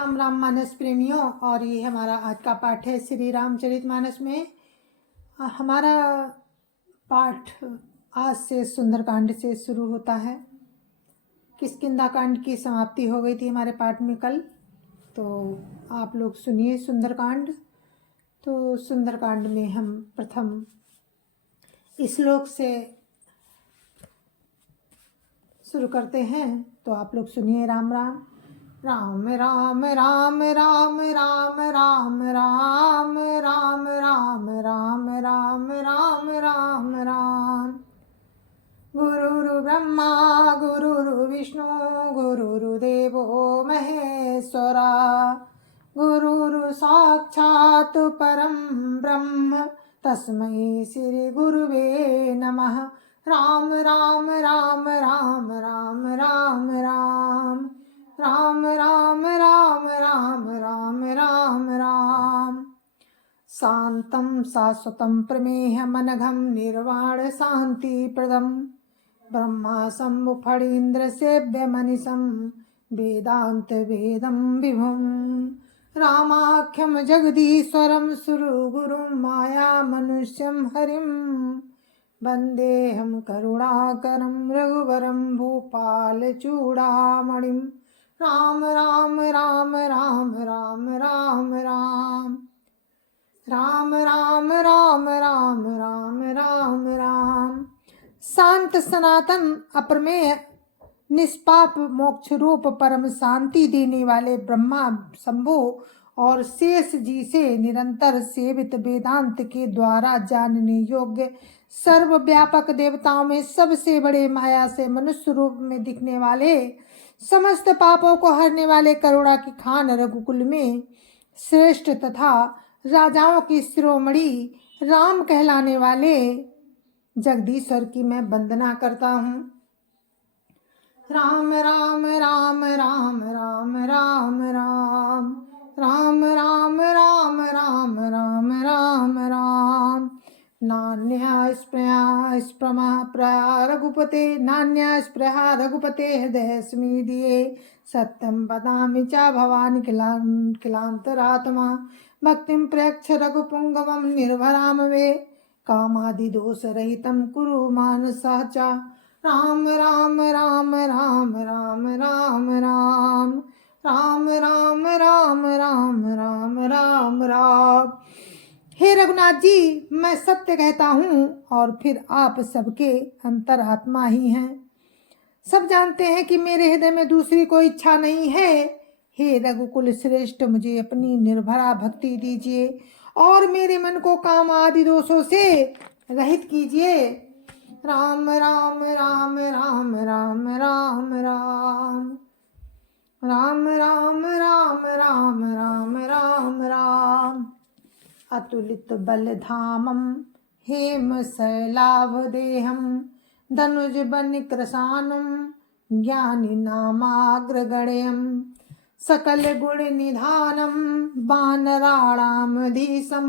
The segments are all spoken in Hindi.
राम राम मानस प्रेमियों, और ये हमारा आज का पाठ है श्री रामचरितमानस में। हमारा पाठ आज से सुंदरकांड से शुरू होता है। किष्किंधा कांड की समाप्ति हो गई थी हमारे पाठ में कल, तो आप लोग सुनिए सुंदरकांड। तो सुंदरकांड में हम प्रथम श्लोक से शुरू करते हैं, तो आप लोग सुनिए। राम राम। राम राम राम राम राम राम राम राम राम राम राम राम राम राम। गुरुर् ब्रह्मा गुरुर् विष्णु गुरुर्देवो महेश्वरा, गुरुर् साक्षात् परं ब्रह्म तस्मै श्री गुरुवे नमः। राम राम राम राम राम राम राम राम राम राम राम राम राम राम। शांतं शाश्वतं प्रमेयमनघं निर्वाण शान्तिप्रदं ब्रह्मा शम्भु फणीन्द्र सेव्यमनिशं वेदांत वेदं विभुं। रामाख्यं जगदीश्वरं सुरगुरुं माया मनुष्यं हरिं वन्देऽहं करुणाकरं रघुवरं भूपाल चूडामणिं। राम राम राम राम राम राम राम राम राम राम राम राम राम राम। शांत सनातन अप्रमेय निष्पाप मोक्ष रूप परम शांति देने वाले ब्रह्मा शंभु और शेष जी से निरंतर सेवित वेदांत के द्वारा जानने योग्य सर्वव्यापक देवताओं में सबसे बड़े माया से मनुष्य रूप में दिखने वाले समस्त पापों को हरने वाले करुणा की खान रघुकुल में श्रेष्ठ तथा राजाओं की शिरोमणि राम कहलाने वाले जगदीश्वर की मैं वंदना करता हूँ। राम राम राम राम राम राम राम राम राम राम राम राम राम राम। नान्या स्पृहा स्प्रमा प्रया रघुपते, नान्या स्पृहा रघुपते हृदय स्मीदिये। सत्यं वदामि च भवानि किलान्तरात्मा, भक्तिं प्रयच्छ रघुपुङ्गवं निर्भराम वे। कामादिदोषरहितं कुरु मानसः च। राम राम राम राम राम राम राम राम राम राम राम राम राम राम। हे रघुनाथ जी, मैं सत्य कहता हूँ और फिर आप सबके अंतरात्मा ही हैं। सब जानते हैं कि मेरे हृदय में दूसरी कोई इच्छा नहीं है। हे रघुकुल श्रेष्ठ, मुझे अपनी निर्भरा भक्ति दीजिए और मेरे मन को काम आदि दोषों से रहित कीजिए। राम राम राम राम राम राम राम राम राम राम राम राम राम राम। अतुलित बलधामं हेमशैलाभदेहं धनुज बनिकृशानं ज्ञानिनामाग्रगण्यं सकल गुण निधानं वानराणामधीशं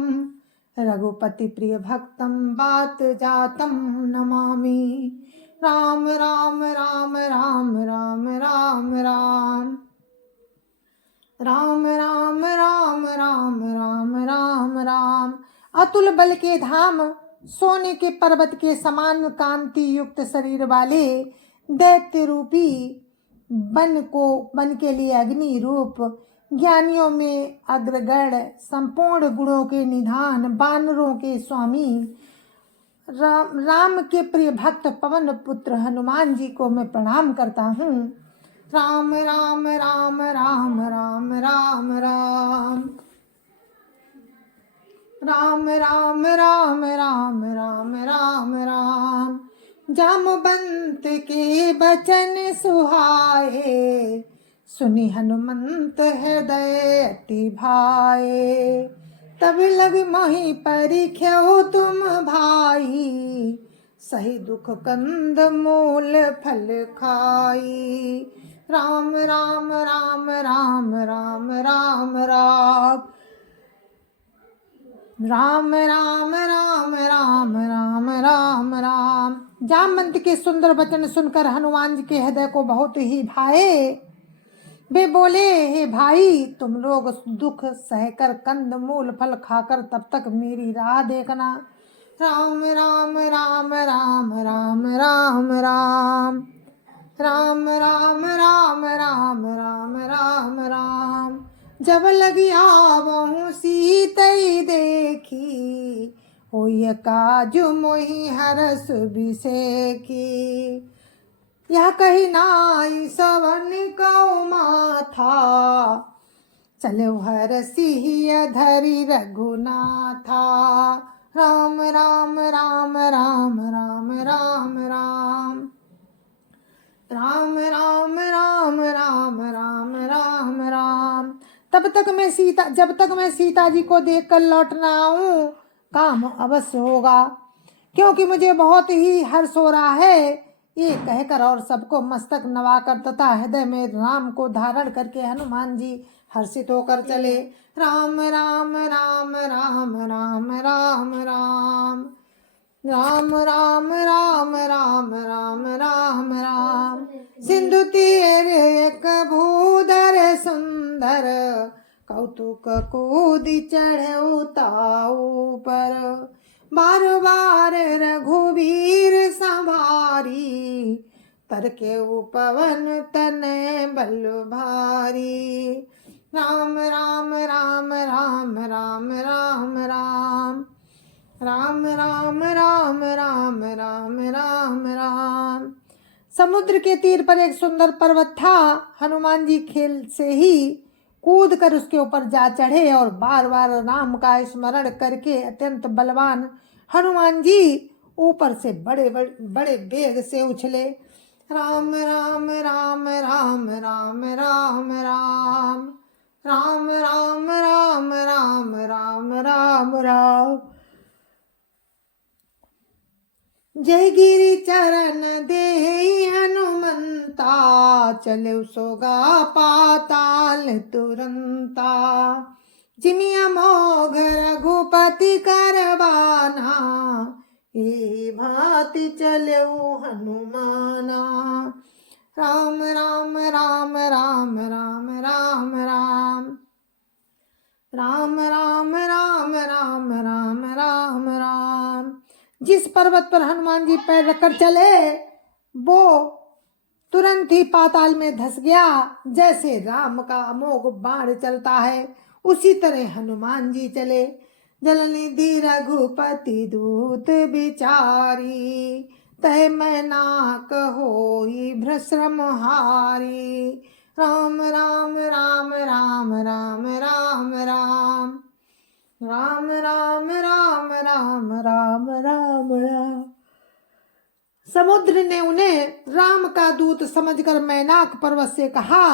रघुपति प्रिय भक्तं वात जातं नमामि। राम राम राम राम राम राम राम राम राम राम राम राम राम राम। अतुल बल के धाम, सोने के पर्वत के समान कांति युक्त शरीर वाले दैत्य रूपी बन के लिए अग्नि रूप, ज्ञानियों में अग्रगण, संपूर्ण गुणों के निधान, वानरों के स्वामी, राम के प्रिय भक्त पवन पुत्र हनुमान जी को मैं प्रणाम करता हूँ। राम राम राम राम राम राम राम राम राम राम राम राम राम राम। जामवंत के बचन सुहाए, सुनि हनुमंत हृदय अति भाए। तब लग मोहि परिख्यो तुम भाई, सही दुख कंद मूल फल खाई। राम राम राम राम राम राम राम राम राम राम राम राम राम राम। जामवंत के सुंदर वचन सुनकर हनुमान जी के हृदय को बहुत ही भाए। वे बोले, हे भाई, तुम लोग दुख सहकर कंद मूल फल खाकर तब तक मेरी राह देखना। राम राम राम राम राम राम राम राम राम राम राम राम राम राम। जब लगी आवहूँ सीतई देखी, होय काजु मोहि हरस बिसेखी। यह कही नाई सवन कौ माथा, चलो हरसिय धरि रघुनाथा। राम राम राम राम राम राम राम राम राम राम राम राम राम राम। जब तक मैं सीता जी को देखकर लौट ना आऊं, काम अवश्य होगा, क्योंकि मुझे बहुत ही हर्ष हो रहा है। ये कहकर और सबको मस्तक नवाकर तथा हृदय में राम को धारण करके हनुमान जी हर्षित होकर चले। राम राम राम राम राम राम राम राम राम राम राम राम राम राम। सिंधु तीर एक भूधर सुंदर, कौतुक कूदि चढ़े ताऊ पर। बार बार रघुवीर संभारी, तर के पवन तने बल भारी। राम राम राम राम राम राम राम राम राम राम राम राम राम राम। समुद्र के तीर पर एक सुंदर पर्वत था। हनुमान जी खेल से ही कूद कर उसके ऊपर जा चढ़े और बार बार राम का स्मरण करके अत्यंत बलवान हनुमान जी ऊपर से बड़े बड़े वेग से उछले। राम राम राम राम राम राम राम राम राम राम राम राम राम राम। जय गिरि चरण देहि हनुमंता, चले सोगा पाताल तुरंता। जिमिया मोघ रघुपति करवाना, ए भांति चले हनुमाना। राम राम राम राम राम राम राम राम राम राम राम राम राम राम। जिस पर्वत पर हनुमान जी पैर रखकर चले, वो तुरंत ही पाताल में धस गया। जैसे राम का अमोघ बाण चलता है, उसी तरह हनुमान जी चले। जलनिधि रघुपति दूत बिचारी, तय मैं नाक होई भ्रश्रम हारी। राम राम राम राम राम राम राम राम राम राम राम राम राम राम। समुद्र ने उन्हें राम का दूत समझकर मैनाक पर्वत से कहा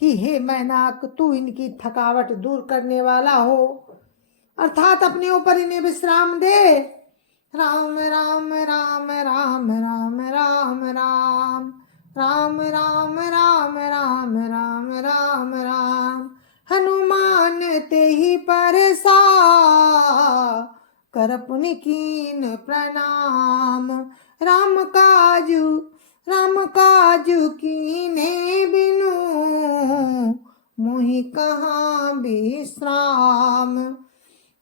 कि हे मैनाक, तू इनकी थकावट दूर करने वाला हो, अर्थात अपने ऊपर इन्हें विश्राम दे। राम राम राम राम राम राम राम राम राम राम राम राम राम राम। हनुमान ते ही परसा, कर पुनि कीन प्रणाम। राम काजू कीने बिनु, मोहि कहाँ विश्राम।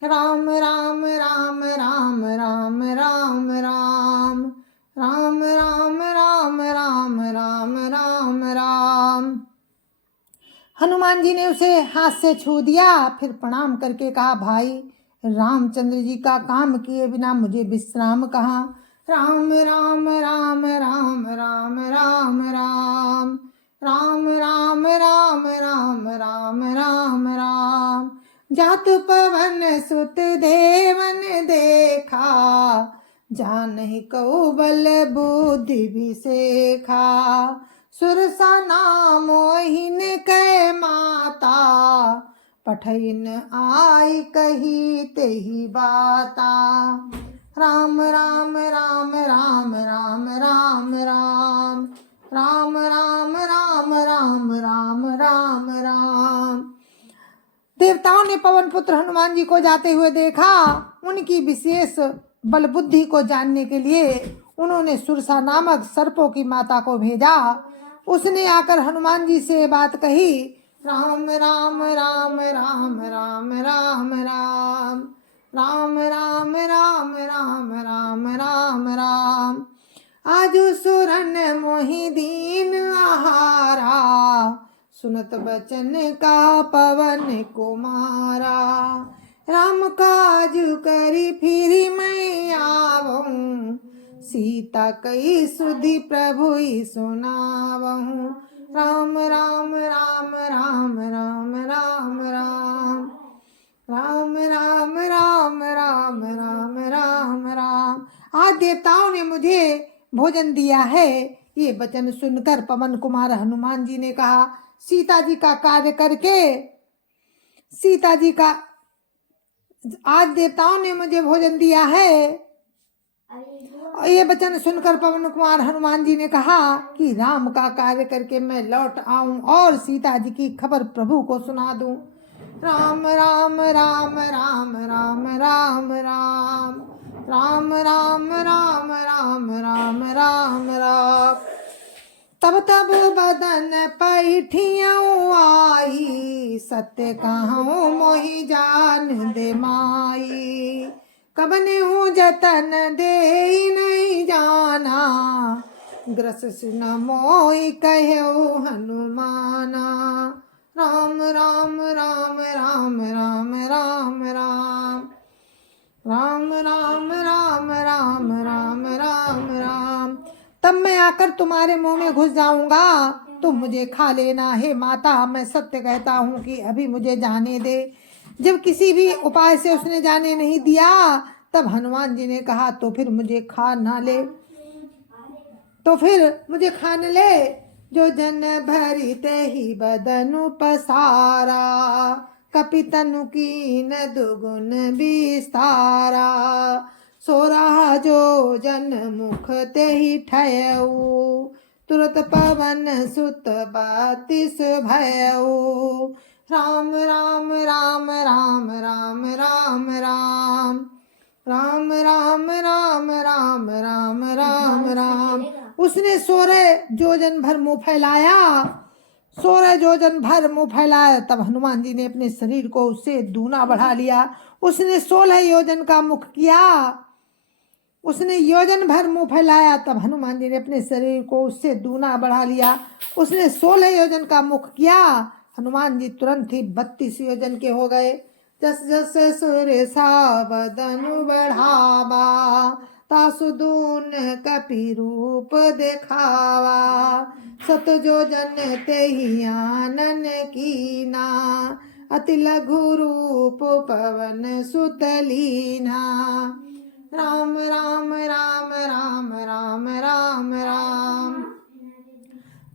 राम राम राम राम राम राम राम राम राम राम राम राम राम राम। हनुमान जी ने उसे हाथ से छू दिया, फिर प्रणाम करके कहा, भाई, रामचंद्र जी का काम किए बिना मुझे विश्राम कहाँ। राम राम राम राम राम राम राम राम राम राम राम राम राम राम। जातु पवन सुत देवन देखा, जानहि कौ बल बुद्धि विसेखा। सुरसा नाम मोहिन कै माता, पठइन आई कही तेहि बाता। राम राम राम राम राम राम राम राम राम राम राम राम राम राम। देवताओं ने पवन पुत्र हनुमान जी को जाते हुए देखा। उनकी विशेष बल बुद्धि को जानने के लिए उन्होंने सुरसा नामक सर्पों की माता को भेजा। उसने आकर हनुमान जी से बात कही, राम राम राम राम राम राम राम राम राम राम राम राम राम राम। आजु सुरन मोहि दीन आहारा, सुनत बचन का पवन कुमारा। राम काज करी फिरी मैं आवहूँ, सीता कई सुधि प्रभु ही सुनावहूँ। राम राम राम राम राम राम राम राम राम राम राम राम राम राम। आज देवताओं ने मुझे भोजन दिया है। ये वचन सुनकर पवन कुमार हनुमान जी ने कहा, सीता जी का कार्य करके, सीता जी का, आज देवताओं ने मुझे भोजन दिया है। ये वचन सुनकर पवन कुमार हनुमान जी ने कहा कि राम का कार्य करके मैं लौट आऊं और सीता जी की खबर प्रभु को सुना दूं। राम राम राम राम राम राम राम राम राम राम राम राम राम राम। तब तब बदन पैठियाँ आई, सत्य कहूँ मोहि जान दे माई। कबने हूँ जतन दे नहीं जाना, ग्रस सुन मोहि कहो हनुमाना। राम राम राम राम राम राम राम राम राम राम राम राम राम राम। तब मैं आकर तुम्हारे मुंह में घुस जाऊंगा, तुम मुझे खा लेना। हे माता, मैं सत्य कहता हूँ कि अभी मुझे जाने दे। जब किसी भी उपाय से उसने जाने नहीं दिया, तब हनुमान जी ने कहा, तो फिर मुझे खा ना ले, तो फिर मुझे खा न ले। जो जन भरी तेहि बदनु पसारा, कपितनु कीन दुगुन विस्तारा। सोरा जो जन मुख तेहि ठयऊ, तुरत पवन सुत बातिस भयऊ। राम राम राम राम राम राम राम राम राम राम राम राम राम राम। उसने 16 योजन भर मुंह फैलाया, 16 योजन भर मुंह फैलाया। तब हनुमान जी ने अपने शरीर को उससे दूना बढ़ा लिया। उसने 16 योजन का मुख किया, उसने योजन भर मुंह फैलाया। तब हनुमान जी ने अपने शरीर को उससे दूना बढ़ा लिया। उसने 16 योजन का मुख किया। हनुमान जी तुरंत ही 32 योजन के हो गए। जस जस सुरेशा बदनु बढ़ावा, तासु दून कपि रूप देखावा। सत योजन तेहि आनन कीना, अति लघु रूप पवन सुत लीना। राम राम राम राम राम राम राम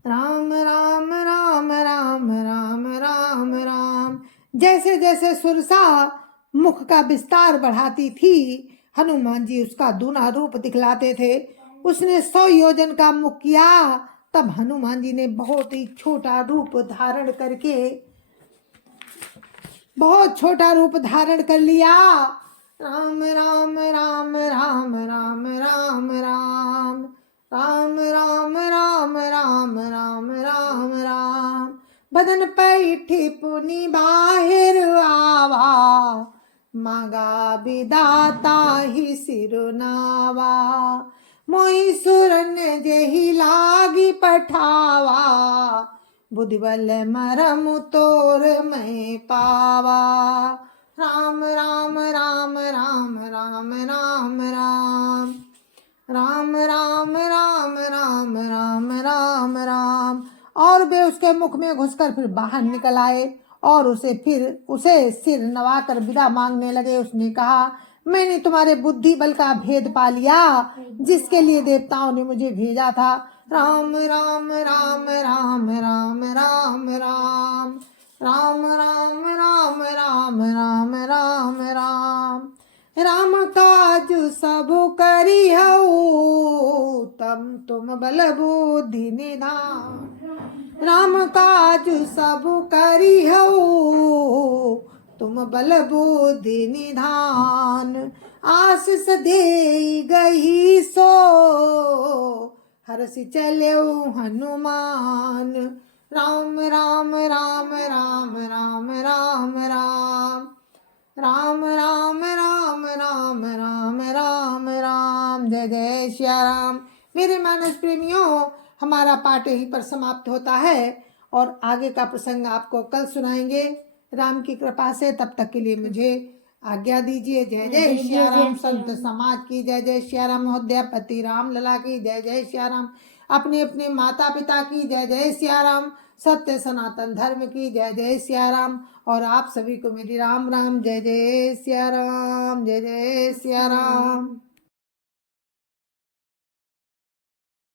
राम राम राम राम राम राम राम। जैसे जैसे सुरसा मुख का विस्तार बढ़ाती थी, हनुमान जी उसका दूना रूप दिखलाते थे। उसने 100 योजन का मुख किया। तब हनुमान जी ने बहुत ही छोटा रूप धारण करके, बहुत छोटा रूप धारण कर लिया। राम राम राम राम राम राम राम राम राम राम राम राम राम राम। बदन पैठी पुनि बाहिर आवा, मांगा विदाता ही सिरुनावा। मोहि सुरन जेहि लागी पठावा, बुद्धिबल मरम तोर मैं पावा। राम राम राम राम राम राम राम राम राम राम राम राम राम राम। और वे उसके मुख में घुसकर फिर बाहर निकल आए और उसे सिर नवाकर विदा मांगने लगे। उसने कहा, मैंने तुम्हारे बुद्धि बल का भेद पा लिया, जिसके लिए देवताओं ने मुझे भेजा था। राम राम राम राम राम राम राम राम राम राम राम राम राम राम। राम काज सब करी हऊ, तम तुम बल बुद्धि निधान। राम काज सब करी हऊ, तुम बल बुद्धि निधान। आशीष दे गई सो हरसि चल्यो हनुमान। राम राम राम राम राम राम राम राम राम राम राम राम राम राम। जय जय श्या राम। मेरे मानस प्रेमियों, हमारा पाठ यहीं पर समाप्त होता है और आगे का प्रसंग आपको कल सुनाएंगे राम की कृपा से। तब तक के लिए मुझे आज्ञा दीजिए। जय जय श्या राम। संत समाज की जय जय श्या राम। महोदयापति राम लला की जय जय श्या राम। अपने अपने माता पिता की जय जय श्या राम। सत्य सनातन धर्म की जय जय श्या राम। और आप सभी को मेरी राम राम। जय जय श्या राम। जय जय श्या राम।